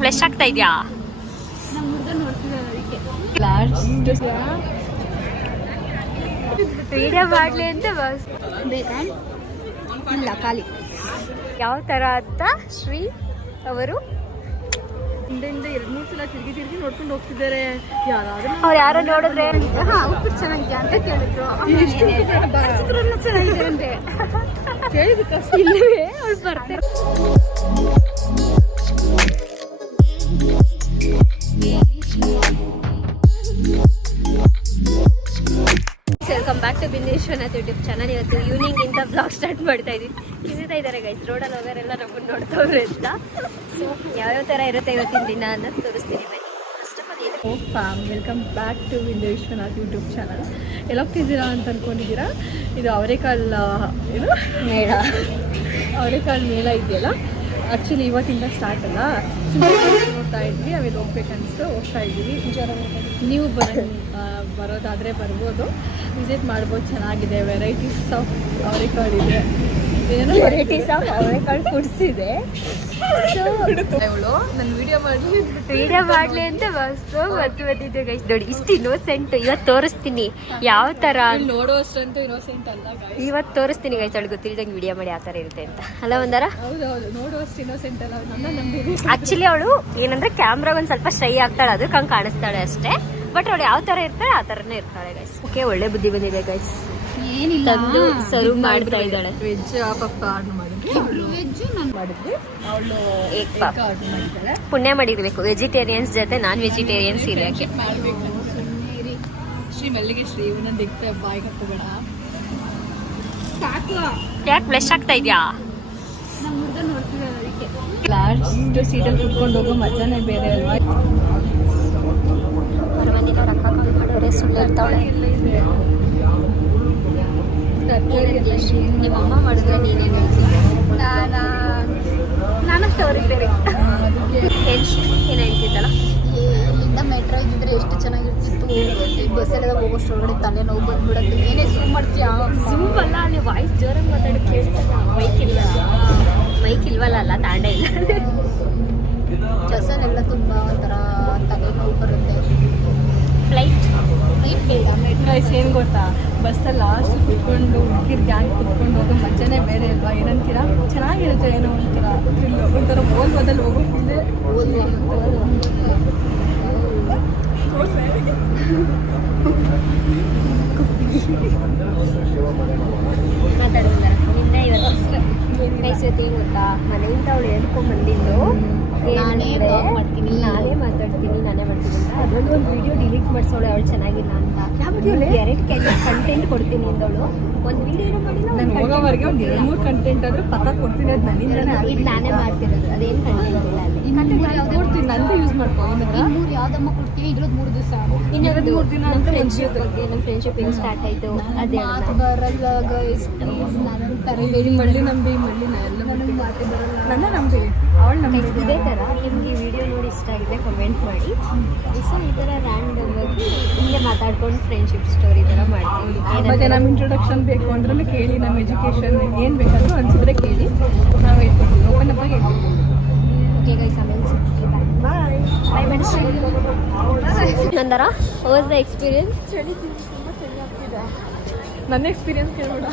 Flesh ಆಗ್ತಾ ಇದೆಯಾ? Video ಮಾಡ್ಲಿ ಅಂತ ಬಸ್ ಬೇಕಾ? ಇಲ್ಲ ಖಾಲಿ. ಯಾವ ತರ ಅಂತ ಶ್ರೀ ಅವರು ಹಿಂದೆಯಿಂದ 2-3 ಸಲ ತಿರುಗಿ ನೋಡ್ಕೊಂಡು ಹೋಗ್ತಿದ್ದಾರೆ. ಅವ್ರು ಯಾರೋ ನೋಡಿದ್ರೆ ಉಪ್ಪಿಟ್ಟು ಚೆನ್ನಾಗಿದೆ ಅಂತ ಕೇಳಿದ್ರು. ಚೆನ್ನಾಗಿದೆ ಅಂತೆ ಕೇಳಿದಕ್ಕೆ ಇಲ್ಲವೇ ಅವ್ರು ಬರ್ತಾರೆ. Welcome back to Bindeshwarnath YouTube channel. ಇವತ್ತು ಈವ್ನಿಂಗ್ ಇಂದ ಬ್ಲಾಗ್ ಸ್ಟಾರ್ಟ್ ಮಾಡ್ತಾ ಇದ್ದೀವಿ. ತಿಂತಾ ಇದ್ದಾರೆ ಗೈಸ್, ರೋಡಲ್ಲಿ ಹೋಗೋರೆಲ್ಲ ನಮ್ಮನ್ನು ನೋಡ್ತವ್ರೆ ಅಂತ. ಸೊ ಯಾವ್ಯಾವ ಥರ ಇರುತ್ತೆ ಇವತ್ತಿನ ದಿನ ಅನ್ನೋದು ತೋರಿಸ್ತೀನಿ ಬನ್ನಿ. First of all welcome back to Bindeshwarnath YouTube channel. ಎಲ್ಲ ಹೋಗ್ತಿದ್ದೀರಾ ಅಂತ ಅಂದ್ಕೊಂಡಿದ್ದೀರಾ? ಇದು ಅವರೆಕಾಳು ಮೇಳ, ಅವರೆಕಾಳು ಮೇಳ ಇದೆಯಲ್ಲ, ಆ್ಯಕ್ಚುಲಿ ಇವತ್ತಿಂದ ಸ್ಟಾರ್ಟ್ ಅಲ್ಲ. ನೋಡ್ತಾ ಇದ್ವಿ, ಆಮೇಲೆ ಹೋಗ್ಬೇಕನ್ನಿಸ್ತು ಹೋಗ್ತಾ ಇದ್ದೀವಿ. ನೀವು ಬರೋದಾದರೆ ಬರ್ಬೋದು, ವಿಸಿಟ್ ಮಾಡ್ಬೋದು. ಚೆನ್ನಾಗಿದೆ, ವೆರೈಟೀಸ್ ಆಫ್ ಅವರೆಕಾಳು ಇದೆ, ವೆರೈಟೀಸ್ ಆಫ್ ಅವರೆಕಾಳು ಫುಡ್ಸ್ ಇದೆ. ಸೊ ಇವಳು ನನ್ನ ವಿಡಿಯೋ ಮಾಡಲಿ ಅಂತ ಬಂದಿದ್ದೆ ಗೈಸ್. ನೋಡಿ ಇಷ್ಟು ಇನ್ನೋಸೆಂಟ್. ಇವತ್ತು ತೋರಿಸ್ತೀನಿ ಯಾವ ಥರ ನೋಡುವಷ್ಟಂತೂ ಇನ್ನೋಸೆಂಟ್ ಅಲ್ಲ ಗೈಸ್. ಇವತ್ತು ತೋರಿಸ್ತೀನಿ ಗೈಸ್, ಅವಳಿಗೆ ಗೊತ್ತಿಲ್ದಂಗೆ ವಿಡಿಯೋ ಮಾಡಿ ಯಾವ ಥರ ಇರುತ್ತೆ ಅಂತ. ಅಲ್ಲ ಒಂದರ ಹೌದೌದು, ನೋಡುವಷ್ಟು ಇನ್ನೋಸೆಂಟ್ ಅಲ್ಲ. ನನ್ನ ನಂಬಿದೆ. ಆ್ಯಕ್ಚುಲಿ ಅವಳು ಏನಂದ್ರೆ ಕ್ಯಾಮ್ರಾಗ ಒಂದು ಸ್ವಲ್ಪ ಶೈ ಆಗ್ತಾಳೆ, ಅದಕ್ಕೆ ಹಂಗೆ ಕಾಣಿಸ್ತಾಳೆ ಅಷ್ಟೇ. ಬಟ್ ಅವಳು ಯಾವ ಥರ ಇರ್ತಾಳೆ ಆ ಥರನೇ ಇರ್ತಾಳೆ ಗೈಸ್. ಓಕೆ, ಒಳ್ಳೆ ಬುದ್ಧಿ ಬಂದಿದೆ ಗೈಸ್. ತಂದು ಸರ್ವ್ ಮಾಡ್ತಾ ಇದ್ದಾಳೆ. ವೆಜ್ ಪಪ್ಪ ಆರ್ಡರ್ ಮಾಡಿದ್ವಿ, ವೆಜ್ ನಾನು ಮಾಡಿದ್ವಿ, ಅವಳು ಏಕ್ ಪಾಪ್ ಆರ್ಡರ್ ಮಾಡಿದ್ದಾಳೆ. ಪುಣ್ಯ ಮಾಡಿರ್ಬೇಕು ವೆಜಿಟೇರಿಯನ್ಸ್ ಜೊತೆ ನಾನ್ ವೆಜಿಟೇರಿಯನ್ಸ್ ಇರೋಕ್ಕೆ. ಮಾಡಬೇಕು ಸುಮ್ಮನೆ ಶ್ರೀ ಮಲ್ಲಿಗೆ ಶ್ರೀ ಇವನ್ನ ದಿಕ್ಕ ಬಾಯಿಗೆ ಹಾಕೋಬೇಡ ಸಾಕು. ಯಾಕೆ ಫ್ಲೆಶ್ ಆಗ್ತಾ ಇದೆಯಾ? ನಮ್ಮ ಹುಡುಗ ನೋಡ್ತಿದ್ದಾರೆ ಅದಕ್ಕೆ. ಲಾಸ್ಟ್ ಸೀಟಲ್ಲಿ ಕುತ್ಕೊಂಡು ಹೋಗೋ ಮಜಾನೇ ಬೇರೆ ಅಲ್ವಾ? ಸುಳ್ಳು ಇರ್ತಾವಳೆ. ನಿಮ್ಮಮ್ಮ ಮಾಡಿದ್ರೆ ನೀನೇನು ನಾನು ಸ್ಟೋರಿ ಬೇರೆ ಏನು ಹೇಳ್ತಿದ್ದಲ್ಲ. ಇಲ್ಲಿಂದ ಮೆಟ್ರೋ ಇದ್ದಿದ್ರೆ ಎಷ್ಟು ಚೆನ್ನಾಗಿರ್ತಿತ್ತು. ಈ ಬಸ್ಸೆಲ್ಲ ಹೋಗೋಷ್ಟೊಳಗಡೆ ತಲೆ ನೋವು ಬಂದ್ಬಿಡತ್ತೆ. ಏನೇ ಝೂಮ್ ಮಾಡ್ತೀಯಾ? ಝೂಮ್ ಅಲ್ಲ, ಅಲ್ಲಿ ವಾಯ್ಸ್ ಜೋರಾಗಿ ಮಾತಾಡೋಕೆ ಕೇಳ್ತದೆ. ಮೈಕ್ ಇಲ್ವಲ್ಲ, ಅಲ್ಲ ತಾಂಡೆ ಇಲ್ಲ. ಬಸ್ಸಲ್ಲೆಲ್ಲ ತುಂಬ ಒಂಥರ ತಲೆ ನೋವು ಬರುತ್ತೆ. ಫ್ಲೈಟ್ ಏನು ಗೊತ್ತಾ, ಬಸ್ಸಲ್ಲಿ ಲಾಸ್ಟ್ ಕುತ್ಕೊಂಡು ಹುಡುಗಿರ್ ಗ್ಯಾಂಗ್ ಕುತ್ಕೊಂಡು ಹೋಗೋ ಮಜಾನೇ ಬೇರೆ ಅಲ್ವಾ? ಏನಂತೀರಾ? ಚೆನ್ನಾಗಿರುತ್ತೆ, ಏನೋ ಒಂಥರ ಥ್ರಿಲ್, ಒಂಥರ ಓಲ್ವದಲ್ಲಿ ಹೋಗೋ ಫೀಲೇ ಮಾತಾಡೋದಿಲ್ಲ ನಿಂದ. ಇವತ್ತು ಕೈಸತಿ ಏನು ಗೊತ್ತಾ, ಮನೆಯಿಂದ ಅವಳು ಹೇಳ್ಕೊಂಡ್ ಬಂದಿದ್ದು ನಾನೇ ಮಾಡ್ತೀನಿ, ನಾನೇ ಮಾತಾಡ್ತೀನಿ, ನಾನೇ ಮಾಡ್ತೀನಿ ಅಂತ. ಅದರಲ್ಲಿ ಒಂದು ವಿಡಿಯೋ ಡಿಲೀಟ್ ಮಾಡಿಸೋಳೆ ಅವಳು ಚೆನ್ನಾಗಿಲ್ಲ ಅಂತ. ಎರಡು ಕಂಟೆಂಟ್ ಕೊಡ್ತೀನಿ ಅಂದವಳು. ಒಂದು ವಿಡಿಯೋ ಮಾಡಿಲ್ಲ, ನಾನು ಹೋಗೋವರೆಗೆ ಒಂದು 2-3 ಕಂಟೆಂಟ್ ಆದರೂ ಪಕ್ಕ ಕೊಡ್ತೀನಿ. ಅದು ನನ್ನಿಂದನೇ ಇದು ನಾನೇ ಮಾಡ್ತಿರೋದು. ಅದೇನು ಕಂಟೆಂಟ್ ಇಲ್ಲ ಅಲ್ಲಿ. ಕೊಡ್ತೀನಿ, ನಂದು ಯೂಸ್ ಮಾಡ್ಕೊಂಡು. 3 ಯಾವ್ದಮ್ಮ ಕೊಡ್ತೀವಿ? ಇದ್ರದ್ದು 3 ದಿವಸ. ಇನ್ನೊಂದು 3 ದಿನ ನಮ್ಮ ಫ್ರೆಂಡ್ಶಿಪ್ ಬಗ್ಗೆ, ನಮ್ಮ ಫ್ರೆಂಡ್ಶಿಪ್ ಹೆಂಗೆ ಸ್ಟಾರ್ಟ್ ಆಯಿತು ಅದೇ ಬರಲ್ಲ ಗೈಸ್, ಪ್ಲೀಸ್ ನನ್ನ ತರಬೇತಿ ಮಳ್ಳಿ ನಂಬಿ, ಮಳ್ಳಿ ಎಲ್ಲ ಮಾತೇ ಬರಲ್ಲ. ನನ್ನ ನಂಬಿ, ಅವಳು ನಂಬಿ. ಇದೇ ಥರ ನಿಮಗೆ ವಿಡಿಯೋ ನೋಡಿ ಇಷ್ಟ ಆಗಿದೆ ಕಮೆಂಟ್ ಮಾಡಿ. ಸೊ ಈ ಥರ ರ್ಯಾಂಡಮ್ ಆಗಿ ಹಿಂಗೆ ಮಾತಾಡ್ಕೊಂಡು ಫ್ರೆಂಡ್ಶಿಪ್ ಸ್ಟೋರಿ ಥರ ಮಾಡ್ತೀವಿ. ಮತ್ತು ನಮ್ಮ ಇಂಟ್ರೊಡಕ್ಷನ್ ಬೇಕು ಅಂದ್ರೂ ಕೇಳಿ, ನಮ್ಮ ಎಜುಕೇಷನ್ ಏನು ಬೇಕಾದರೂ ಅನ್ಸಿದ್ರೆ ಕೇಳಿ, ನಾವು ಹೇಳ್ಕೊಡ್ತೀವಿ. ಓಪನ್ ಅಪ್ ಆಗಿ ಹೇಳ್ಕೊಡ್ತೀವಿ. ಓಕೆ ಗೈಸ್, ಆಮೇಲೆ ಬಾಯ್ ಬಾಯ್ ಬಾಯ್. ನಂದರ ವಾಸ್ ದ ಎಕ್ಸ್ಪೀರಿಯನ್ಸ್? ಚಳಿ ತುಂಬ ಚಳಿ ಆಗ್ತಿದೆ. ನನ್ನ ಎಕ್ಸ್ಪೀರಿಯನ್ಸ್ ಕೇಳೋಣ.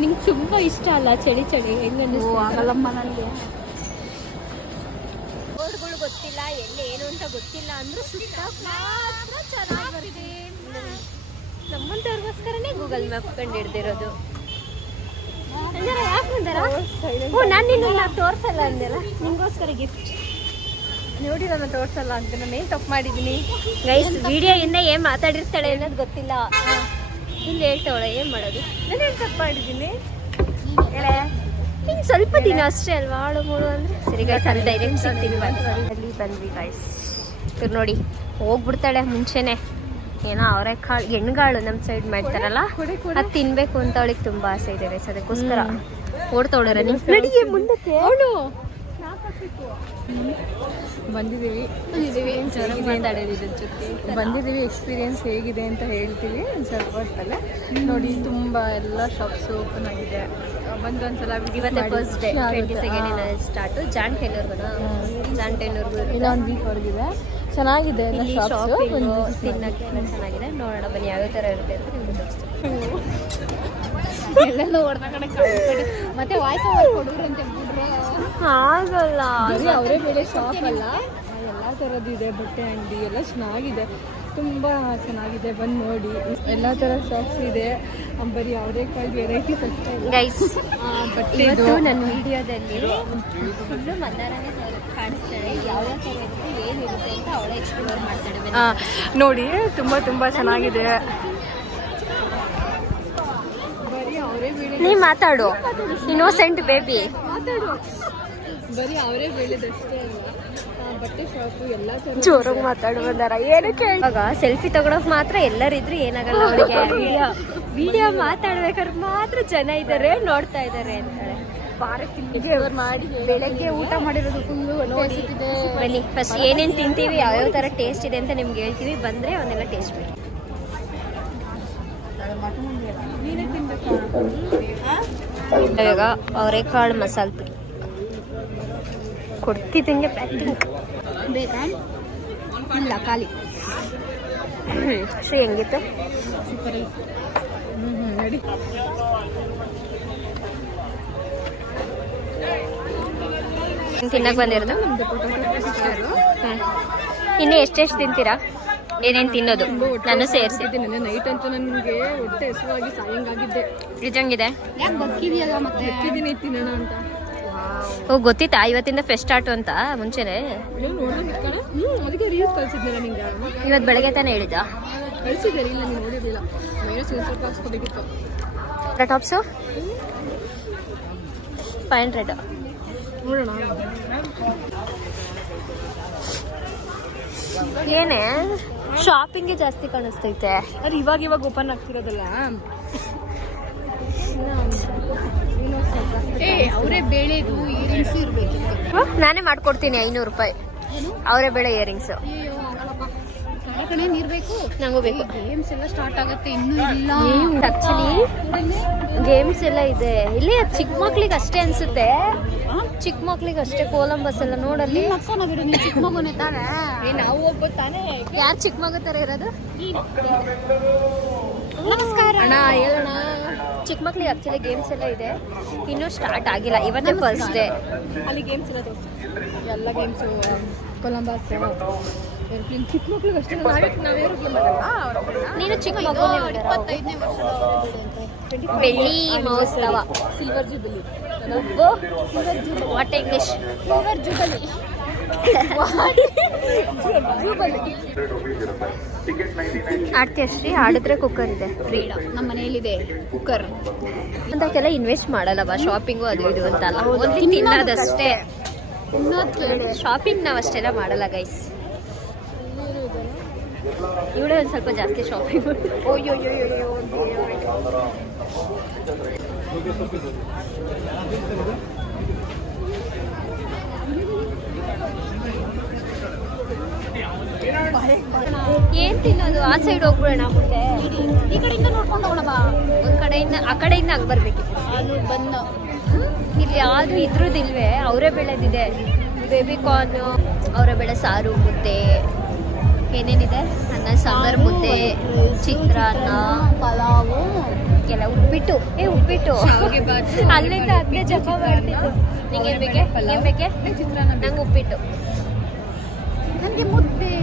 ನಿಂಗೆ ತುಂಬ ಇಷ್ಟ ಅಲ್ಲ ಚಳಿ ಚಳಿ? ಹೆಂಗೆ ಅನ್ನಿಸ್ತು? ಆಗಲ್ಲಮ್ಮ ನನಗೆ. ರೋಡ್ಗಳು ಗೊತ್ತಿಲ್ಲ, ಎಲ್ಲಿ ಏನು ಅಂತ ಗೊತ್ತಿಲ್ಲ ಅಂದರೂ ಸುತ್ತ ಮಾತ್ರ ಚೆನ್ನಾಗಿ ಬರುತ್ತೆ. ನಮ್ಮಂಥವ್ರಿಗೋಸ್ಕರನೇ ಗೂಗಲ್ ಮ್ಯಾಪ್ ಕಂಡು ಹಿಡ್ದಿರೋದು. ಯಾಕೆ ಬಂದಾರ? ನಾನು ನಿನ್ನ ತೋರಿಸಲ್ಲ ಅಂದೆಲ್ಲ, ನಿಮಗೋಸ್ಕರ ಗಿಫ್ಟ್. ನೋಡಿ, ನನ್ನ ತೋರಿಸಲ್ಲ ಅಂತ ನಾನು ಏನು ತಪ್ಪು ಮಾಡಿದ್ದೀನಿ? ಗೈಸ್, ವಿಡಿಯೋ ಇಂದ ಏನು ಮಾತಾಡಿರ್ತಾಳೆ ಅನ್ನೋದು ಗೊತ್ತಿಲ್ಲ. ಇಲ್ಲಿ ಹೇಳ್ತಾವಳೆ, ಏನು ಮಾಡೋದು? ನಾನೇನು ತಪ್ಪು ಮಾಡಿದ್ದೀನಿ? ಹೇಳೆ, ಹಿಂಗೆ ಸ್ವಲ್ಪ ದಿನ ಅಷ್ಟೇ ಅಲ್ವಾ, ಆಳು ಮೂಳು ಅಂದರೆ. ಸರಿ ಗೈಸ್, ಅಲ್ಲಿ ಡೈರೆಕ್ಟ್ ಸಿಗ್ತೀವಿ. ಅಲ್ಲಿ ಬಂದ್ವಿ ಗೈಸ್. ಇವ್ರು ನೋಡಿ ಹೋಗ್ಬಿಡ್ತಾಳೆ ಮುಂಚೆನೆ. ಏನೋ ಅವರೆಕಾಳು ಎಣ್ಗಾಳು ನಮ್ಮ ಸೈಡ್ ಮಾಡ್ತಾರಲ್ಲ, ಅದು ತಿನ್ಬೇಕು ಅಂತ ಅವಳಿಗೆ ತುಂಬ ಆಸೆ ಇದೆ ಗೈಸ್. ಅದಕ್ಕೋಸ್ಕರ ಓಡ್ತಾವಳರ. ನೀವು ನಡಿಗೆ ಮುಂದಕ್ಕೆ. ಅವಳು ಬಂದಿದ್ದೀವಿ ಬಂದಿದ್ದೀವಿ ಎಕ್ಸ್ಪೀರಿಯನ್ಸ್ ಹೇಗಿದೆ ಅಂತ ಹೇಳ್ತೀವಿ ಸ್ವಲ್ಪ ಹೊತ್ತಲ್ಲೇ. ನೋಡಿ ತುಂಬ ಎಲ್ಲ ಶಾಪ್ಸು ಓಪನ್ ಆಗಿದೆ. ಬಂದು ಒಂದ್ಸಲ ಇವತ್ತೇ first day 22nd start. John 10 ಇನ್ನೊಂದು ವೀಕ್ ಹೊರಗಿದೆ. ಚೆನ್ನಾಗಿದೆ ಎಲ್ಲ ಶಾಪಿಂಗ್ ತಿನ್ನಕ್ಕೆ ಎಲ್ಲ ಚೆನ್ನಾಗಿದೆ. ನೋಡೋಣ ಬನ್ನಿ ಯಾವ್ಯಾವ ಥರ ಇರುತ್ತೆ ಅಂತ ನಿಮ್ಗೆ ತೋರಿಸ್ತೀನಿ. ಎಲ್ಲೆಲ್ಲ ಹೊಡೆದ ಕಡೆ ಮತ್ತೆ ವಾಯ್ಸ್ ಕೊಡೋರು ಅಂತ ಹೇಳ್ಬಿಟ್ರೆ ಆಗಲ್ಲ. ಬರೀ ಅವರೇ ಬೇಳೆ ಶಾಪ್ ಅಲ್ಲ, ಎಲ್ಲ ಥರದ್ದು ಇದೆ. ಬಟ್ಟೆ ಅಂಗಡಿ ಎಲ್ಲ ಚೆನ್ನಾಗಿದೆ, ತುಂಬ ಚೆನ್ನಾಗಿದೆ. ಬಂದು ನೋಡಿ, ಎಲ್ಲ ಥರ ಶಾಪ್ಸ್ ಇದೆ. ಬರೀ ಅವರೇಕಾಳು ವೆರೈಟೀಸ್ ಅಷ್ಟೇ ಇಲ್ಲ ಗೈಸ್. ಬಟ್ಟೆ ಇವತ್ತು ನನ್ನ ವಿಡಿಯೋದಲ್ಲಿ ಫುಲ್ಲು ಮಂದಾರನೇ ಕಾಣಿಸ್ತಾಳೆ. ಯಾವ್ಯಾವ ಥರ ಇರುತ್ತೆ ಏನಿರುತ್ತೆ ಅಂತ ಅವಳೇ ಎಕ್ಸ್ಪ್ಲೋರ್ ಮಾಡ್ತಾಳೆ. ನೋಡಿ ತುಂಬ ಚೆನ್ನಾಗಿದೆ. ಬರೀ ಅವರೇ ಬೇಳೆ ನೀ ಮಾತಾಡು, ಇನ್ನೋಸೆಂಟ್ ಬೇಬಿ. ಬರೀ ಅವರೇ ಬೆಳೆದಷ್ಟೇ ಅಲ್ಲ, ಬಟ್ಟೆ ಶಾಪು ಎಲ್ಲ ಥರ ಜೋರಾಗಿ ಮಾತಾಡು ಬಂದಾರ. ಏನಕ್ಕೆ ಇವಾಗ ಸೆಲ್ಫಿ ತಗೊಳಕ್ ಮಾತ್ರ ಎಲ್ಲರಿದ್ರು ಏನಾಗಲ್ಲ ಅವಳಿಗೆ. ವಿಡಿಯೋ ಮಾತಾಡ್ಬೇಕಾದ್ರೆ ಮಾತ್ರ ಜನ ಇದ್ದಾರೆ, ನೋಡ್ತಾ ಇದ್ದಾರೆ ಅಂತಾಳೆ. ಮಾಡಿ ಬೆಳಗ್ಗೆ ಊಟ ಮಾಡಿರೋದು ಫುಲ್ಲು ನೋಡಿ. ಬನ್ನಿ ಫಸ್ಟ್ ಏನೇನು ತಿಂತೀವಿ, ಯಾವ್ಯಾವ ಥರ ಟೇಸ್ಟ್ ಇದೆ ಅಂತ ನಿಮ್ಗೆ ಹೇಳ್ತೀವಿ. ಬಂದರೆ ಅವನ್ನೆಲ್ಲ ಟೇಸ್ಟ್ ಮಾಡಿ. ನೀನೇ ತಿನ್ಬೇಕಾ? ಇವಾಗ ಅವರೆಕಾಳು ಮಸಾಲೆ ಪುರಿ ಕೊಡ್ತಿದ್ದಂಗೆ ಪ್ಯಾಕಿಂಗ್ ಬೇಕಾ? ಇಲ್ಲ ಖಾಲಿ. ಶ್ರೀ ಹೆಂಗಿತ್ತು? ಸೂಪರ್ ಆಗಿ ನಡಿ. ತಿನ್ನಕ್ಕೆ ಬಂದಿರೋದು. ಇನ್ನು ಎಷ್ಟೆಷ್ಟು ತಿಂತೀರಾ? ಏನೇನು ತಿನ್ನೋದು ನಾನು ಸೇರಿಸಿ. ನೆನ್ನೆ ನೈಟ್ ಅಂತೂ ನನಗೆ ಹೊಟ್ಟೆ ಹಸುವಾಗಿ ಸಾಯಂಗಾಗಿದ್ದೆ. ನಿಜಂಗಿದೆ. ಯಾಕೆ ಬಕ್ಕಿದೆಯಲ್ಲ ಮತ್ತೆ ಎತ್ತಿದ್ದೀನಿ ತಿನ್ನೋಣ ಅಂತ. ಓ ಗೊತ್ತಿತ್ತಾ ಇವತ್ತಿಂದ ಫೆಸ್ಟ್ ಸ್ಟಾರ್ಟು ಅಂತ ಮುಂಚೆನೆ? ಅದಕ್ಕೆ ರೀಲ್ಸ್ ಕಳ್ಸಿದ್ನಲ್ಲ ನಿಂಗೆ. ಇವತ್ತು ಬೆಳಗ್ಗೆ ತಾನೇ ಹೇಳಿದ್ದ. ಕಳ್ಸಿದ್ದೆ ರೀಲ್, ನೀನು ನೋಡಿರಲಿಲ್ಲ. ಮೈನಸ್ ಸ್ವಲ್ಪ ಹಾಕ್ಸ್ಕೋಬೇಕಿತ್ತು. ಟಾಪ್ಸು 500. ನೋಡೋಣ. ಏನೇ ಶಾಪಿಂಗ್ಗೆ ಜಾಸ್ತಿ ಕಾಣಿಸ್ತೈತೆ. ಅದು ಇವಾಗ ಓಪನ್ ಆಗ್ತಿರೋದಲ್ಲ. ಅವರೇ ಬೇಳೆದು ಇಯರಿಂಗ್ಸ್ ಇರ್ಬೇಕಿತ್ತು. ನಾನೇ ಮಾಡ್ಕೊಡ್ತೀನಿ 500 ರೂಪಾಯಿ ಅವರೇ ಬೇಳೆ ಇಯರಿಂಗ್ಸು. ಅಯ್ಯೋ ಆಗಲ್ಲಪ್ಪ, ಕಡೆ ನೀರ್ ಬೇಕು. ನಂಗೂ ಬೇಕು. ಗೇಮ್ಸ್ ಎಲ್ಲ ಸ್ಟಾರ್ಟ್ ಆಗುತ್ತೆ, ಇನ್ನೂ ಇಲ್ಲ. ಆಕ್ಚುಲಿ ಗೇಮ್ಸ್ ಎಲ್ಲ ಇದೆ ಇಲ್ಲಿ. ಚಿಕ್ಕ ಮಕ್ಳಿಗೆ ಅಷ್ಟೇ ಅನ್ಸುತ್ತೆ, ಚಿಕ್ಕ ಮಕ್ಳಿಗೆ ಅಷ್ಟೇ. ಕೊಲಂಬಸ್ ಎಲ್ಲ ನೋಡಲ್ಲಿ. ಚಿಕ್ಕ ಮಗುನೇ ತಾನೆ. ನಾವು ಹೋಗ್ಬೋದು ತಾನೇ. ಯಾರು ಚಿಕ್ಕ ಮಗು ತರ ಇರೋದು? ನಮಸ್ಕಾರ ಅಣ್ಣ ಹೇಳೋಣ. ಚಿಕ್ಕ ಮಕ್ಳಿಗೆ ಆಕ್ಚುಲಿ ಗೇಮ್ಸ್ ಎಲ್ಲ ಇದೆ, ಇನ್ನೂ ಸ್ಟಾರ್ಟ್ ಆಗಿಲ್ಲ. ಇವತ್ತೇ ಫಸ್ಟ್ ಡೇ. ಅಲ್ಲಿ ಗೇಮ್ಸ್ ಎಲ್ಲ ತೋರಿಸಿ. ಎಲ್ಲ ಗೇಮ್ಸು, ಕೊಲಂಬಸ್, ಏರ್ಪ್ಲೇನ್. ಚಿಕ್ಕ ಮಕ್ಳಿಗೆ ಅಷ್ಟೇ. ನಾವೇರೋಪ್ಲೇನ್ ಮಾಡಲ್ಲ. ನೀನು ಚಿಕ್ಕ ಮಗು. 25ನೇ ವರ್ಷ ಬೆಳ್ಳಿ ಮಹೋತ್ಸವ, silver jubilee. What English? Silver jubilee. ಆಡ್ತೀಯಶ್ರೀ? ಆಡಿದ್ರೆ ಕುಕ್ಕರ್ ಇದೆ ಬೇಡ, ನಮ್ಮ ಮನೆಯಲ್ಲಿದೆ ಕುಕ್ಕರ್. ಅಂತಕ್ಕೆಲ್ಲ ಇನ್ವೆಸ್ಟ್ ಮಾಡಲ್ಲವ. ಶಾಪಿಂಗು ಅದು ಇದು ಅಂತ ಅಲ್ಲ, ಓನ್ಲಿ ತಿನ್ನೋದಷ್ಟೇ. ಇನ್ನೊಂದು ಕೇಳಿ, ಶಾಪಿಂಗ್ ನಾವು ಅಷ್ಟೆಲ್ಲ ಮಾಡಲ್ಲ ಗೈಸ್. ಇವಳೇ ಒಂದು ಸ್ವಲ್ಪ ಜಾಸ್ತಿ ಶಾಪಿಂಗ್ ಮಾಡಿ. ಏನ್ ತಿನ್ನೋದು? ಆ ಸೈಡ್ ಹೋಗ್ಬಿಡೋಣ ಮುಂದೆ. ಈ ಕಡೆಯಿಂದ ನೋಡ್ಕೊಂಡು ಹೋಗೋಣ ಬಾ. ಒಂದ್ ಕಡೆಯಿಂದ ಆ ಕಡೆಯಿಂದ ಆಗಿ ಬರ್ಬೇಕಿತ್ತು. ಅದು ಬಂದು ಇಲ್ಲಿ ಯಾವ್ದು ಇದ್ರದಿಲ್ವೇ? ಅವರೇ ಬೆಳೆದಿದೆ. ಬೇಬಿ ಕಾರ್ನ್, ಅವರ ಬೆಳೆ ಸಾರು, ಮುದ್ದೆ, ಏನೇನಿದೆ? ಅನ್ನ ಸಾಂಬಾರ್, ಮುದ್ದೆ, ಚಿತ್ರಾನ್ನ, ಪಲಾವು ಎಲ್ಲ ಉಪ್ಪಿಟ್ಟು. ಉಪ್ಪಿಟ್ಟು ಅಲ್ಲಿಂದ ಅದಕ್ಕೆ ಜಪ ಮಾಡ್ತಿದ್ದು. ನಿಂಗೆ ಏನ್ ಬೇಕೆ? ಏನ್ ಬೇಕೆ? ನಂಗೆ ಉಪ್ಪಿಟ್ಟು. ನನಗೆ ಮುದ್ದೆ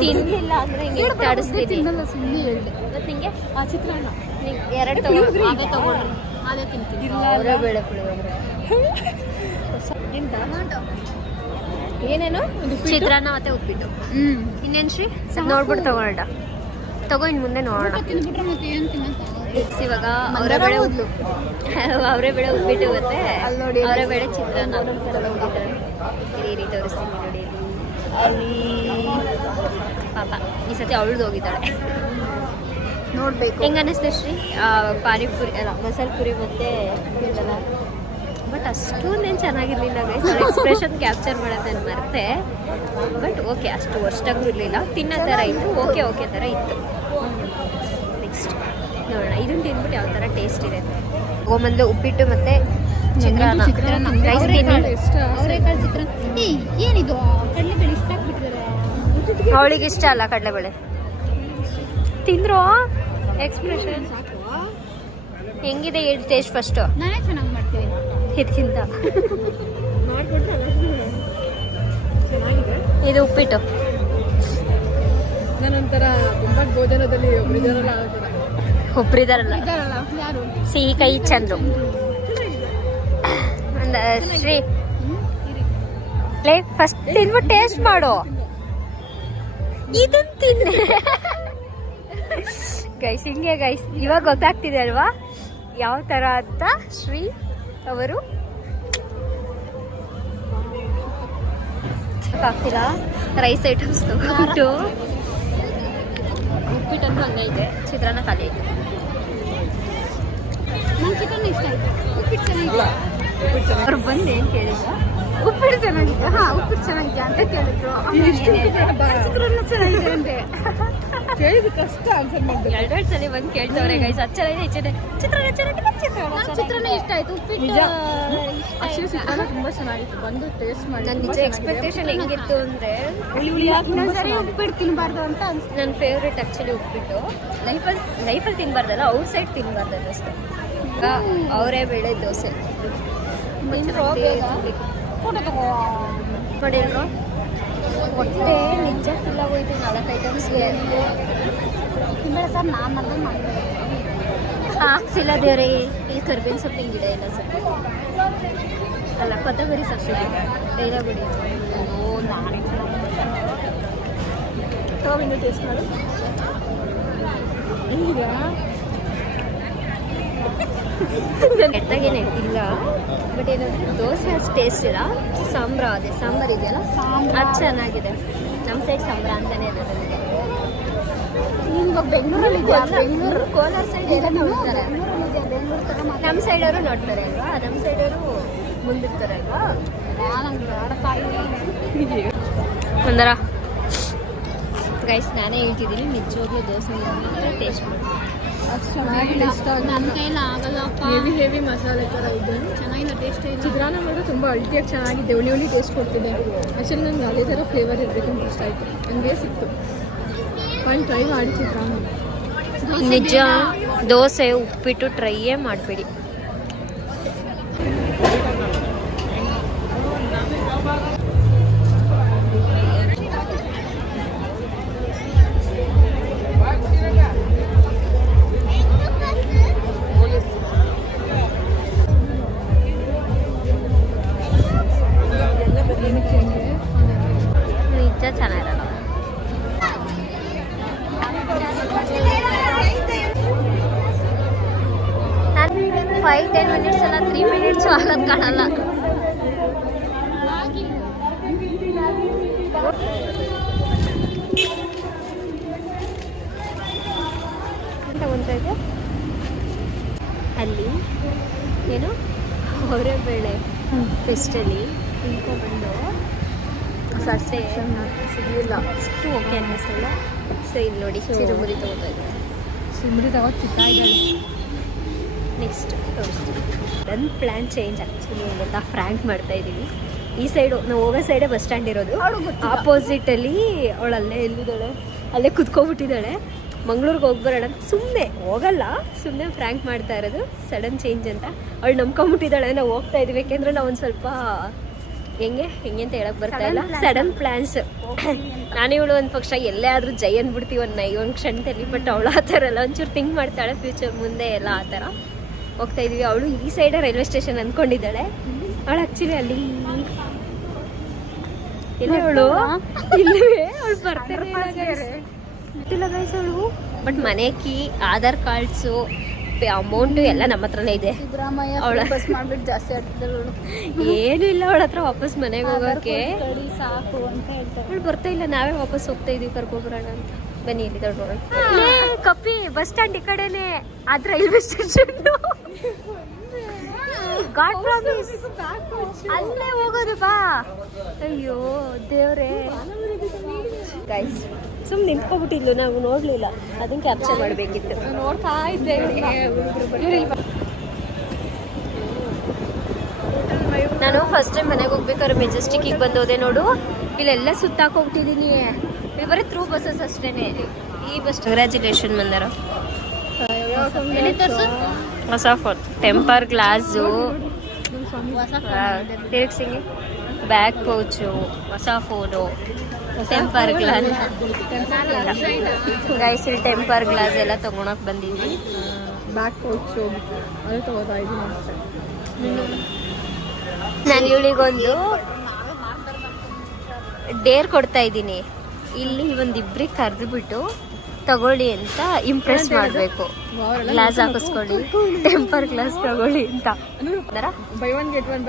ತಿನ್ಲಿಲ್ಲ ಅಂದ್ರೆ ಹಿಂಗೆ ಆಡಿಸ್ತೀನಿ. ತಿನ್ನಲ್ಲ, ಸುಮ್ಮನೆ ಹೇಳಿದೆ. ಮತ್ತೆ ನಿಂಗೆ ಆ ಚಿತ್ರಾನ್ನ ಎರಡು ತಗೊಂಡು ಅದೇ ತಗೊಂಡ್ರಿ, ಅದೇ ತಿಂತೀನಿ. ಅವರೇ ಬೆಳೆ ಪುಳಿಯೋಗರೆ. ಏನೇನು? ಚಿತ್ರಾನ್ನ ಮತ್ತೆ ಉಪ್ಪಿಟ್ಟು. ಇನ್ನೇನು ಶ್ರೀ? ನೋಡ್ಬಿಟ್ಟು ತಗೊಳ್ಳೋಣ. ತಗೋ, ಇನ್ನು ಮುಂದೆ ನೋಡೋಣ. ತಿಂದ್ಬಿಟ್ರೆ ಮತ್ತೆ ಏನು ತಿನ್ನಕ್ಕ? ಇವಾಗ ಅವರೇ ಬೆಳೆ ಅವರೇ ಬೆಳೆ ಉಪ್ಪಿಟ್ಟು ಮತ್ತೆ ಅವರೇ ಬೆಳೆ ಚಿತ್ರಾನ್ನ ಈ ರೀತಿ ತೋರಿಸ್ತೀನಿ ನೋಡಿ. ಪಾಪ ಈ ಸತಿ ಅವಳದು ಹೋಗಿದ್ದಾಳೆ. ನೋಡ್ಬೇಕು. ಹೆಂಗ ಅನ್ನಿಸ್ತು ಶ್ರೀ? ಪಾನಿಪುರಿ ಅಲ್ಲ, ಮಸಾಲೆ ಪುರಿ ಮತ್ತೆ ಇದೆಲ್ಲ ಬಟ್ ಅಷ್ಟೊಂದೇನು ಚೆನ್ನಾಗಿರ್ಲಿಲ್ಲ ಗೈಸ್. ಅವ್ರ ಎಕ್ಸ್ಪ್ರೆಷನ್ ಕ್ಯಾಪ್ಚರ್ ಮಾಡೋದನ್ನು ಮರ್ತೆ. ಬಟ್ ಓಕೆ, ಅಷ್ಟು ವರ್ಷದಾಗೂ ಇರಲಿಲ್ಲ. ತಿನ್ನೋ ಥರ ಇತ್ತು, ಓಕೆ ಥರ ಇತ್ತು. ನೆಕ್ಸ್ಟ್ ನೋಡೋಣ, ಇದನ್ನು ತಿಂದ್ಬಿಟ್ಟು ಯಾವ ಥರ ಟೇಸ್ಟ್ ಇದೆ. ಗೋಮಂದು ಉಪ್ಪಿಟ್ಟು ಮತ್ತು ಚಿತ್ರಾನ್ನ ರೈಸ್ ತಿನ್ನಿ. ಅವರೆಕಾಳು ಚಿತ್ರಾನ್ನ. ಏನಿದು ಕಡಲೆಬೇಳೆ ಇಷ್ಟ ಹಾಕ್ಬಿಟ್ಟಿದ್ದಾರೆ. ಅವಳಿಗೆ ಇಷ್ಟ ಅಲ್ಲ ಕಡಲೆಬೇಳೆ. ತಿಂದ್ರು ಎಕ್ಸ್ಪ್ರೆಷನ್ ಹೆಂಗಿದೆ ಹೇಳಿ ಟೇಸ್ಟ್ ಫಸ್ಟು. ನಾನೇ ಚೆನ್ನಾಗಿ ಮಾಡ್ತೀನಿ ಇದಕ್ಕಿಂತ ಇದು ಉಪ್ಪಿಟ್ಟು. ನಾನೊಂಥರ ತುಂಬ ಭೋಜನದಲ್ಲಿ ಒಬ್ರಿದಾರಲ್ಲ ಇದ್ದಾರಲ್ಲ ಯಾರು ಸಿಹಿ ಕೈ ಚಂದ್ರು ಶ್ರೀ ಫಸ್ಟ್ ತಿನ್ಬಿಟ್ಟು ಟೇಸ್ಟ್ ಮಾಡು. ಇದನ್ನ ತಿನ್ನೆ ಗೈಸ್. ಹಿಂಗೆ ಗೈಸ್, ಇವಾಗ ಗೊತ್ತಾಗ್ತಿದೆ ಅಲ್ವಾ ಯಾವ ಥರ ಅಂತ. ಶ್ರೀ ಅವರು ಆಗ್ತಿಲ್ಲ ರೈಸ್ ಐಟಮ್ಸ್ ತಗೊಂಡು ಉಪ್ಪಿಟ್ಟಂತೂ ಹಂಗೆ ಇದೆ, ಚಿತ್ರಾನ್ನ ಖಾಲಿ ಐತೆ. ನಂಗೆ ಚಿಕನ್ ಇಷ್ಟ ಆಯ್ತು. ಉಪ್ಪಿಟ್ಟು ಚೆನ್ನಾಗಿಲ್ಲ. ಅವ್ರು ಬಂದು ಏನು ಕೇಳಿದ್ರು? ಉಪ್ಪಿಟ್ಟು ಚೆನ್ನಾಗಿದೆ. ಉಪ್ಪಿಟ್ಟು ಚೆನ್ನಾಗಿದೆ ಅಂತ ಕೇಳಿದ್ರು. ಚಿತ್ರಾನ್ನ ಚೆನ್ನಾಗಿದೆ ಅಂದೆ. ಕೇಳಿದ ಕಷ್ಟ ಆನ್ಸರ್ ಮಾಡ್ಬೇಕು. ಎರಡೆರಡು ಸಲ ಬಂದು ಕೇಳ್ತವ್ರೆ ಗೈಸ್. ಅದು ಚೆನ್ನಾಗಿದೆ, ಚಿತ್ರಾನ್ನ ಚೆನ್ನಾಗಿದೆ, ಚಿತ್ರಾನ್ನ ಇಷ್ಟ ಆಯ್ತು. ಉಪ್ಪಿಟ್ಟು ನಿಜ. ಇಷ್ಟ ಅಕ್ಷಯ ಆಯ್ತು. ಚಿತ್ರಾನ್ನ ತುಂಬ ಚೆನ್ನಾಗಿತ್ತು. ಬಂದು ಟೇಸ್ಟ್ ಮಾಡಿ ನನ್ನ ನಿಜ ಎಕ್ಸ್ಪೆಕ್ಟೇಷನ್ ಹೆಂಗಿತ್ತು ಅಂದರೆ ಇನ್ನೊಂದ್ಸರಿ ಉಪ್ಪಿಟ್ಟು ತಿನ್ನಬಾರ್ದು ಅಂತ ಅನ್ಸ್ತು. ನನ್ನ ಫೇವ್ರೇಟ್ ಆ್ಯಕ್ಚುಲಿ ಉಪ್ಪಿಟ್ಟು. ಲೈಫಲ್ಲಿ ತಿನ್ನಬಾರ್ದಲ್ಲ, ಔಟ್ ಸೈಡ್ ತಿನ್ನಬಾರ್ದಲ್ಲ ಅಷ್ಟೇ. ಈಗ ಅವರೇ ಬೇಳೆ ದೋಸೆ ಮಾಡಿಲ್ರು. ಹೊಟ್ಟೆ ನಿಜ ಫುಲ್ ಆಗೋಯ್ತು 4 ಐಟಮ್ಸ್ಗೆ. ತಿಂಗಳ ಸರ್ ನಾನು ಅದನ್ನ ಮಾಡಿದೆ. ಹಾಕ್ಸಿಲ್ಲ ದೇವ್ರೆ. ಈ ಕರ್ಬೇವಿನ ಸೊಪ್ಪಿನ ಗಿಡ ಇಲ್ಲ ಸರ್, ಅಲ್ಲ ಕೊತ್ತಂಬರಿ ಸೊಪ್ಪು ಡೈಲಾಗುಡಿ. ನಾನೇ ತಗೊಂಡು ಟೇಸ್ಟ್ ಮಾಡು. ಹೆಂಗಿದೆಯಾ? ಕೆಟ್ಟಾಗೇನೆ ಇಲ್ಲ, ಬಟ್ ಏನಂದ್ರೆ ದೋಸೆ ಅಷ್ಟು ಟೇಸ್ಟ್ ಇಲ್ಲ. ಸಾಂಬಾರು ಇದೆಯಲ್ಲ ಅದು ಚೆನ್ನಾಗಿದೆ. ನಮ್ಮ ಸೈಡ್ ಸಾಂಬಾರು ಅಂತಾನೆ ಇದೆ ನನಗೆ. ಇವಾಗ ಬೆಂಗಳೂರಲ್ಲಿ ಇದೆಯಾ? ಬೆಂಗಳೂರು ಕೋಲಾರ ಸೈಡ್ ಎಲ್ಲ ನೋಡ್ತಾರೆ. ಬೆಂಗಳೂರು ತರ ನಮ್ಮ ಸೈಡವರು ನೋಡ್ತಾರೆ ಅಲ್ವಾ, ನಮ್ಮ ಸೈಡವರು ಮುಂದಿರ್ತಾರೆ ಅಲ್ವಾ. ನಂಗೆ ಆಡ್ತಾ ಇಲ್ಲ. ಒಂದರ ಗೈಸ್ ನಾನೇ ಹೇಳ್ತಿದ್ದೀನಿ, ನಿಜವಾಗ್ಲೂ ದೋಸೆ ಟೇಸ್ಟ್ ಮಾಡಿ. ಅಷ್ಟು ಚೆನ್ನಾಗಿಲ್ಲ, ಇಷ್ಟ ನನ್ನ ಕೈಯಲ್ಲಿ ಆಗಲ್ಲಪ್ಪ. ಹೆವಿ ಮಸಾಲೆ ಥರ ಇದೆ. ಚೆನ್ನಾಗಿಲ್ಲ, ಟೇಸ್ಟ್ ಇಲ್ಲ. ಚಿತ್ರಾನ್ನ ಮಾತ್ರ ತುಂಬ ಅಲ್ಟಿಯಾಗಿ ಚೆನ್ನಾಗಿದೆ. ಹುಳಿ ಟೇಸ್ಟ್ ಕೊಡ್ತಿದೆ. ಆ್ಯಕ್ಚುಲಿ ನನಗೆ ಅದೇ ಥರ ಫ್ಲೇವರ್ ಇರಬೇಕು ಅಂತ ಇಷ್ಟ ಆಯಿತು. ನನಗೆ ಸಿಕ್ತು. ಒಂದು ಟ್ರೈ ಮಾಡಿ ಚಿತ್ರಾನ್ನ. ನಿಜ ದೋಸೆ ಉಪ್ಪಿಟ್ಟು ಟ್ರೈಯೇ ಮಾಡಬೇಡಿ. ನಿಜ ಚೆನ್ನಾಗಿರಲ್ಲ. ನಾನು 5-10 ಮಿನಿಟ್ಸ್ ಅಲ್ಲ 3 ಮಿನಿಟ್ಸು ಆಗೋದು ಕಾಣಲ್ಲ. ತಗೊತಾ ಇದೆ ಅಲ್ಲಿ ಏನು ಹೊರೆಬೇಳೆ ಫೆಸ್ಟಲ್ಲಿ ತಿನ್ಕೊಂಡ್ಬಂದು ಸಡ್ಸೆ ಸಿಗಲಿಲ್ಲ. ಅಷ್ಟು ಓಕೆ ಅನ್ನಿಸಲ್ಲ. ಸೊ ಇಲ್ಲಿ ನೋಡಿ ಚಿರುಮುರಿ ತೊಗೊತಾ ಇದ್ದೀನಿ. ಸಿಮ್ರಿ ತಗೋ ಚಿಕ್ಕ ಇದ್ದಾಳೆ. ನೆಕ್ಸ್ಟ್ ತೋರಿಸ್ತೀವಿ. ನನ್ನ ಪ್ಲ್ಯಾನ್ ಚೇಂಜ್ ಆ್ಯಕ್ಚುಲಿ ಗೊತ್ತಾ, ಫ್ರ್ಯಾಂಕ್ ಮಾಡ್ತಾ ಇದ್ದೀವಿ. ಈ ಸೈಡು ನಾವು ಹೋಗೋ ಸೈಡೇ ಬಸ್ ಸ್ಟ್ಯಾಂಡ್ ಇರೋದು. ಆಪೋಸಿಟಲ್ಲಿ ಅವಳು ಅಲ್ಲೇ ಎಲ್ಲಿದ್ದಾಳೆ, ಅಲ್ಲೇ ಕುತ್ಕೊಬಿಟ್ಟಿದ್ದಾಳೆ. ಮಂಗ್ಳೂರಿಗೆ ಹೋಗ್ಬರೋಣ ಸುಮ್ಮನೆ ಹೋಗಲ್ಲ, ಸುಮ್ಮನೆ ಫ್ರ್ಯಾಂಕ್ ಮಾಡ್ತಾ ಇರೋದು. ಸಡನ್ ಚೇಂಜ್ ಅಂತ ಅವಳು ನಂಬ್ಕೊಂಬಿಟ್ಟಿದ್ದಾಳೆ. ನಾವು ಹೋಗ್ತಾ ಇದ್ದೀವಿ, ಯಾಕೆಂದರೆ ನಾವು ಒಂದು ಸ್ವಲ್ಪ ಹೆಂಗೆ ಅಂತ ಹೇಳಕ್ಕೆ ಬರ್ತಾ ಇಲ್ಲ. Sudden plans. ನಾನು ಇವಳು ಒಂದು ಪಕ್ಷ ಎಲ್ಲೇ ಆದರೂ ಜೈ ಅಂದ್ಬಿಡ್ತೀವಿ ಒಂದು ಕ್ಷಣದಲ್ಲಿ. ಬಟ್ ಅವಳು ಆ ಥರ ಎಲ್ಲ ಒಂಚೂರು ಥಿಂಕ್ ಮಾಡ್ತಾಳೆ ಫ್ಯೂಚರ್ ಮುಂದೆ ಎಲ್ಲ ಆ ಥರ. ಹೋಗ್ತಾ ಇದೀವಿ. ಅವಳು ಈ ಸೈಡ್ ರೈಲ್ವೆ ಸ್ಟೇಷನ್ ಅಂದ್ಕೊಂಡಿದ್ದಾಳೆ. ಅವಳು ಆ್ಯಕ್ಚುಲಿ ಅಲ್ಲಿ ಎಲ್ಲ ಅವಳು ಇಲ್ಲವೇ ಅವಳು ಬರ್ತಾರೆ ಗೊತ್ತಿಲ್ಲ ಗೈಸ್ ಅವಳು. ಬಟ್ ಮನೆ ಕೀ, ಆಧಾರ್ ಕಾರ್ಡ್ಸು, ಅಮೌಂಟು ಎಲ್ಲ ನಮ್ಮ ಹತ್ರನೇ ಇದೆ. ಸಿದ್ದರಾಮಯ್ಯ ಅವಳ ಬಸ್ ಮಾಡ್ಬಿಟ್ಟು ಜಾಸ್ತಿ ಆಗ್ತಿದ್ದಳು. ಏನೂ ಇಲ್ಲ ಅವಳ ಹತ್ರ ವಾಪಸ್ ಮನೆಗೆ ಹೋಗೋಕ್ಕೆ. ಸಾಕು ಅಂತ ಹೇಳ್ತಾರೆ. ಅವಳು ಬರ್ತಾ ಇಲ್ಲ, ನಾವೇ ವಾಪಸ್ ಹೋಗ್ತಾ ಇದೀವಿ ಕರ್ಕೊಬರೋಣ ಅಂತ. ಬನ್ನಿ ಇಲ್ಲಿ ನೋಡೋಣ. ಕಪ್ಪಿ ಬಸ್ ಸ್ಟ್ಯಾಂಡ್ ಈ ಕಡೆನೆ, ಆದ್ರೆ ರೈಲ್ವೆ ಸ್ಟೇಷನ್ ಗಾಡ್ ಪ್ರಾಮಿಸ್ ಅಲ್ಲೇ ಹೋಗೋದು ಬಾ. ಅಯ್ಯೋ ದೇವ್ರೇ ಗೈಸ್ ಸುಮ್ಮನೆ ನಿಂತ್ಕೊಬಿಟ್ಟಿದ್ಲು, ನಾವು ನೋಡ್ಲಿಲ್ಲ, ಅದನ್ನ ಕ್ಯಾಪ್ಚರ್ ಮಾಡಬೇಕಿತ್ತು. ನೋಡ್ತಾ ಇದ್ದೆ ನಾನು ಫಸ್ಟ್ ಟೈಮ್ ಮನೆಗೆ ಹೋಗ್ಬೇಕಾದ್ರೆ ಮೆಜೆಸ್ಟಿಕ್ಕಿಗೆ ಬಂದೋದೆ ನೋಡು, ಇಲ್ಲೆಲ್ಲ ಸುತ್ತಾಕ್ ಹೋಗ್ತಿದ್ದೀನಿ. ಇಲ್ಲಿ ಬರೀ ಥ್ರೂ ಬಸ್ಸಸ್ ಅಷ್ಟೇನೆ. ಈ ಬಸ್ ಕಂಗ್ರ್ಯಾಚುಲೇಷನ್ ಬಂದಾರ. ಹೊಸ ಫೋನ್, ಟೆಂಪರ್ ಗ್ಲಾಸು, ತಿರುಗ್ಸಿಂಗಿ, ಬ್ಯಾಗ್ ಪೌಚು, ಹೊಸ ಫೋನು, ಟೆಂಪರ್ ಗ್ಲಾಸ್. ಗೈಸ್ ಇಲ್ಲಿ ಟೆಂಪರ್ ಗ್ಲಾಸ್ ಎಲ್ಲ ತಗೊಳಕ್ ಬಂದಿದ್ವಿ. ಬ್ಯಾಕ್ ಪೌಚು ಅದೇ ತಗೋತಾ ಇದ್ದೀನಿ ಅಷ್ಟೇ. ನಾನು ಇವಳಿಗೊಂದು ಡೇರ್ ಕೊಡ್ತಾ ಇದ್ದೀನಿ. ಇಲ್ಲಿ ಒಂದಿಬ್ರಿಗೆ ಕರೆದುಬಿಟ್ಟು ತಗೊಳ್ಳಿ ಅಂತ ಇಂಪ್ರೆಸ್ ಮಾಡಬೇಕು. ಗ್ಲಾಸ್ ಹಾಕಿಸ್ಕೊಳ್ಳಿ, ಟೆಂಪರ್ ಗ್ಲಾಸ್ ತಗೊಳ್ಳಿ ಅಂತ. ಬೈ ಒನ್ ಗೆಟ್ ಒನ್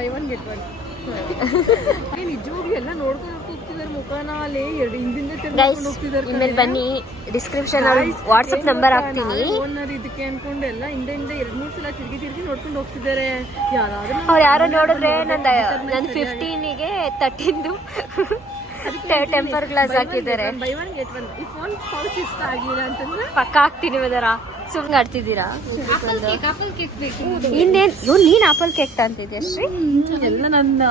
ನಿಜವಾಗ್ಲೂ ಎಲ್ಲ ನೋಡ್ಕೊಂಡು ಹೋಗ್ತಿದ್ದಾರೆ ಮುಖನ. ಅಲ್ಲಿ ಎರಡು ಹಿಂದಿಂದ ಹೋಗ್ತಿದ್ದಾರೆ. ಇನ್ಮೇಲೆ ಬನ್ನಿ, ಡಿಸ್ಕ್ರಿಪ್ಷನ್ ಅಲ್ಲಿ ವಾಟ್ಸಪ್ ನಂಬರ್ ಹಾಕ್ತೀನಿ. ಓನರ್ ಇದಕ್ಕೆ ಅನ್ಕೊಂಡು ಎಲ್ಲ ಹಿಂದೆ 2-3 ಸಲ ತಿರುಗಿ ನೋಡ್ಕೊಂಡು ಹೋಗ್ತಿದ್ದಾರೆ. ಅವ್ರು ಯಾರೋ ನೋಡಿದ್ರೆ ನನ್ನ 15ಗೆ 13 ಟೆಂಪರ್ ಗ್ಲಾಸ್ ಹಾಕಿದ್ದಾರೆ. By one get one. ಈ ಫೋನ್ ಪೌಚ್ ಇಷ್ಟ ಆಗಿಲ್ಲ ಅಂತಂದ್ರೆ ಪಕ್ಕ ಹಾಕ್ತೀನಿ ಅದರ. ಸುಮ್ನೆ ಆಡ್ತಿದ್ದೀರಾ? ಇನ್ನೇನ್ ನೀನ್ ಆಪಲ್ ಕೇಕ್ ತಂತಿದ್ಯಾ ಶ್ರೀ? ಎಲ್ಲ ನನ್ನ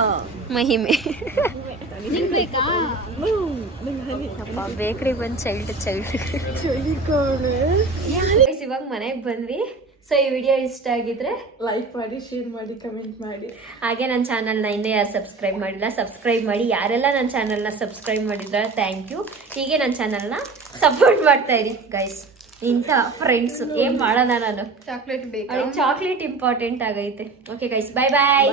ಮಹಿಮೆ. ಬೇಕ್ರಿ ಬಂದ್ ಚೈಲ್ಡ್ ಇವಾಗ ಮನೆಗೆ ಬಂದ್ವಿ. ಸೊ ಈ ವಿಡಿಯೋ ಇಷ್ಟ ಆಗಿದ್ರೆ ಲೈಕ್ ಮಾಡಿ, ಶೇರ್ ಮಾಡಿ, ಕಮೆಂಟ್ ಮಾಡಿ. ಹಾಗೆ ನನ್ನ ಚಾನಲ್ನ ಇನ್ನೂ ಯಾರು ಸಬ್ಸ್ಕ್ರೈಬ್ ಮಾಡಿಲ್ಲ ಸಬ್ಸ್ಕ್ರೈಬ್ ಮಾಡಿ. ಯಾರೆಲ್ಲ ನನ್ನ ಚಾನಲ್ನ ಸಬ್ಸ್ಕ್ರೈಬ್ ಮಾಡಿದ್ರೆ ಥ್ಯಾಂಕ್ ಯು. ಹೀಗೆ ನನ್ನ ಚಾನಲ್ನ ಸಪೋರ್ಟ್ ಮಾಡ್ತಾ ಇರಿ ಗೈಸ್. ಇಂಥ ಫ್ರೆಂಡ್ಸ್ ಏನ್ ಮಾಡೋಣ ನಾನು. ಚಾಕ್ಲೇಟ್ ಬೇಕು, ಚಾಕ್ಲೇಟ್ ಇಂಪಾರ್ಟೆಂಟ್ ಆಗೈತೆ. ಓಕೆ ಗೈಸ್, ಬಾಯ್ ಬಾಯ್.